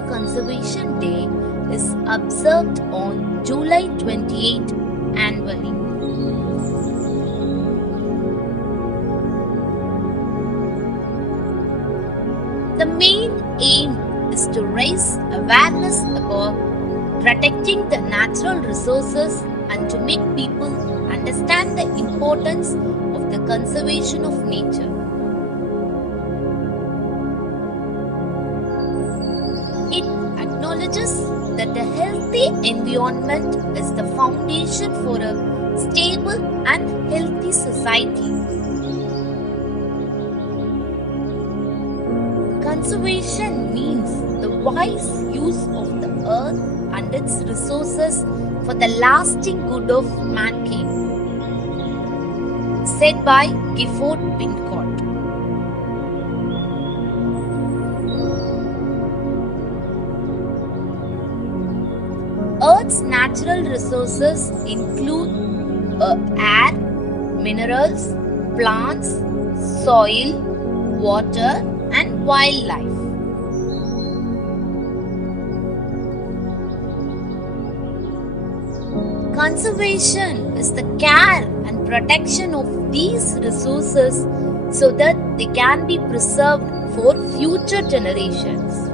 Nature Conservation Day is observed on July 28 annually. The main aim is to raise awareness about protecting the natural resources and to make people understand the importance of the conservation of nature. It acknowledges that a healthy environment is the foundation for a stable and healthy society. Conservation means the wise use of the earth and its resources for the lasting good of mankind, said by Gifford Pinchot. Earth's natural resources include air, minerals, plants, soil, water, and wildlife. Conservation is the care and protection of these resources so that they can be preserved for future generations.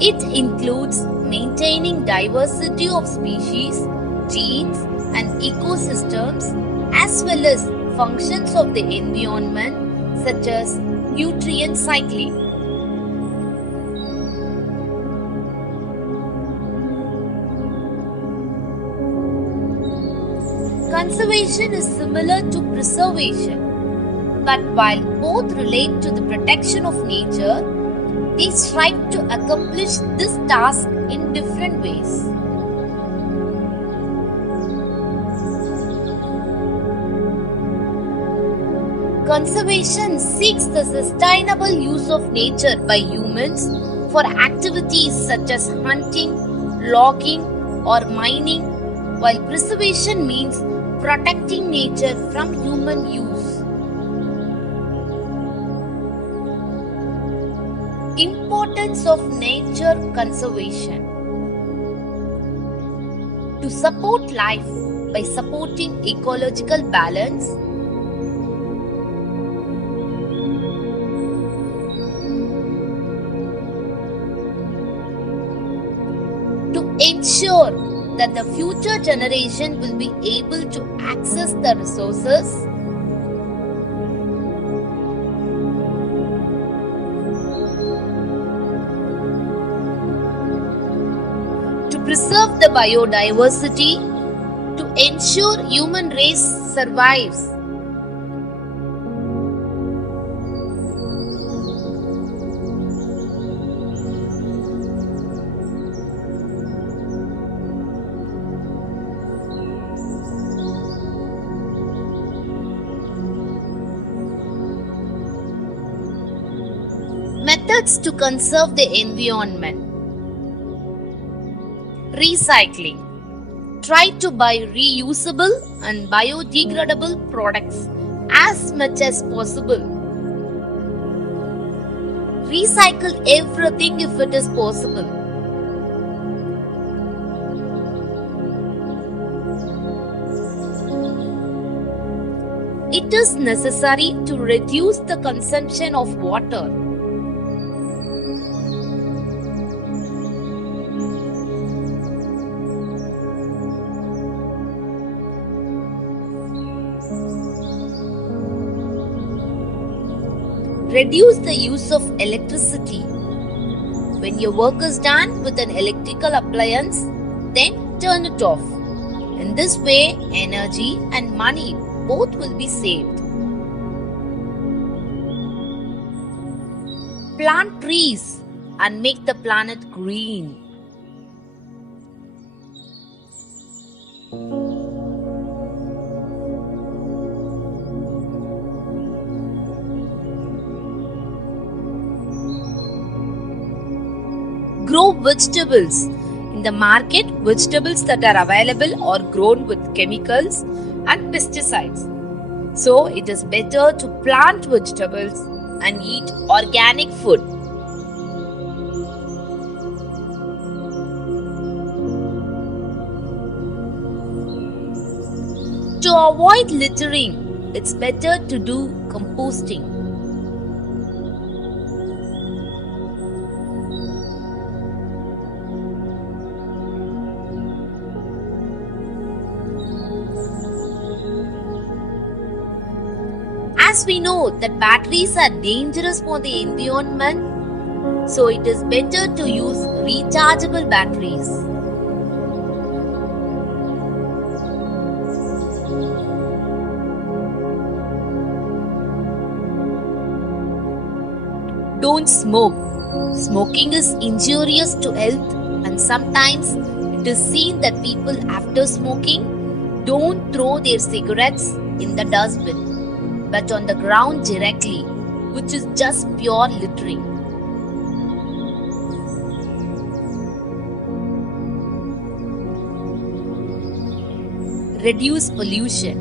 It includes maintaining diversity of species, genes, and ecosystems, as well as functions of the environment such as nutrient cycling. Conservation is similar to preservation, but while both relate to the protection of nature, they strive to accomplish this task in different ways. Conservation seeks the sustainable use of nature by humans for activities such as hunting, logging, or mining, while preservation means protecting nature from human use. Importance of nature conservation. To support life by supporting ecological balance, to ensure that the future generation will be able to access the resources, to preserve the biodiversity, to ensure human race survives. Methods to conserve the environment. Recycling. Try to buy reusable and biodegradable products as much as possible. Recycle everything if it is possible. It is necessary to reduce the consumption of water. Reduce the use of electricity. When your work is done with an electrical appliance, then turn it off. In this way, energy and money both will be saved. Plant trees and make the planet green. Grow vegetables. In the market, vegetables that are available are grown with chemicals and pesticides. So, it is better to plant vegetables and eat organic food. To avoid littering, it's better to do composting. As we know that batteries are dangerous for the environment, so it is better to use rechargeable batteries. Don't smoke. Smoking is injurious to health, and sometimes it is seen that people after smoking don't throw their cigarettes in the dustbin but on the ground directly, which is just pure littering. Reduce pollution.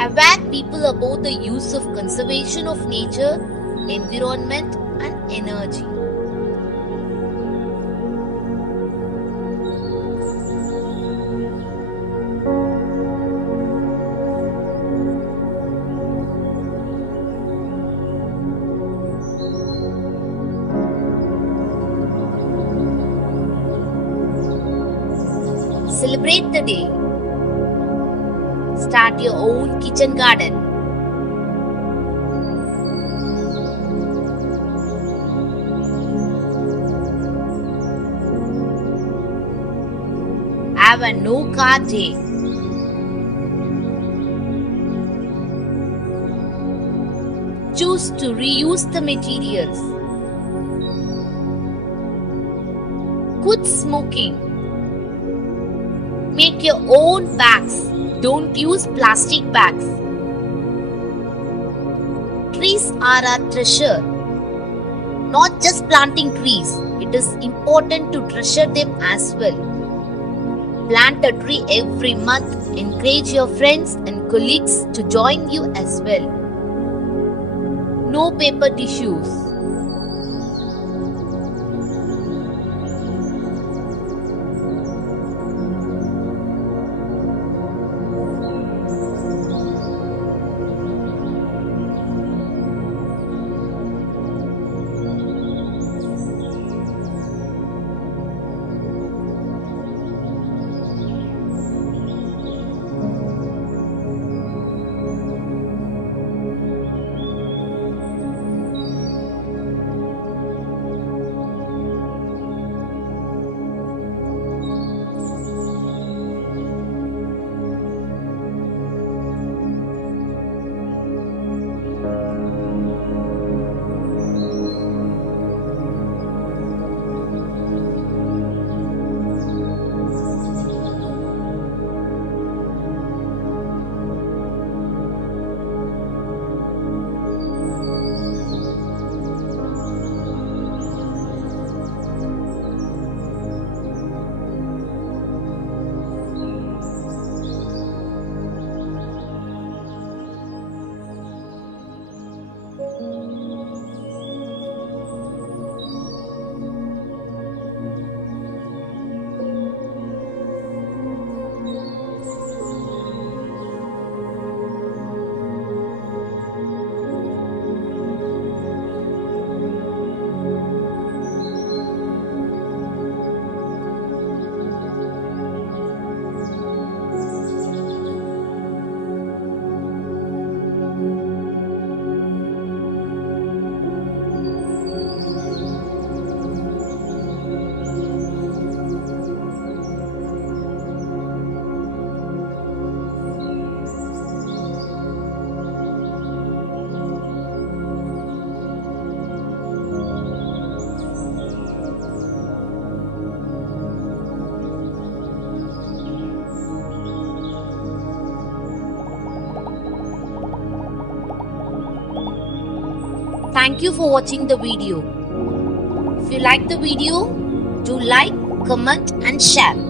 Aware people about the use of conservation of nature, environment and energy. Celebrate the day. Start your own kitchen garden. Have a no car day. Choose to reuse the materials. Quit smoking. Make your own bags. Don't use plastic bags. Trees are our treasure. Not just planting trees, it is important to treasure them as well. Plant a tree every month. Encourage your friends and colleagues to join you as well. No paper tissues. Thank you for watching the video. If you like the video, do like, comment and share.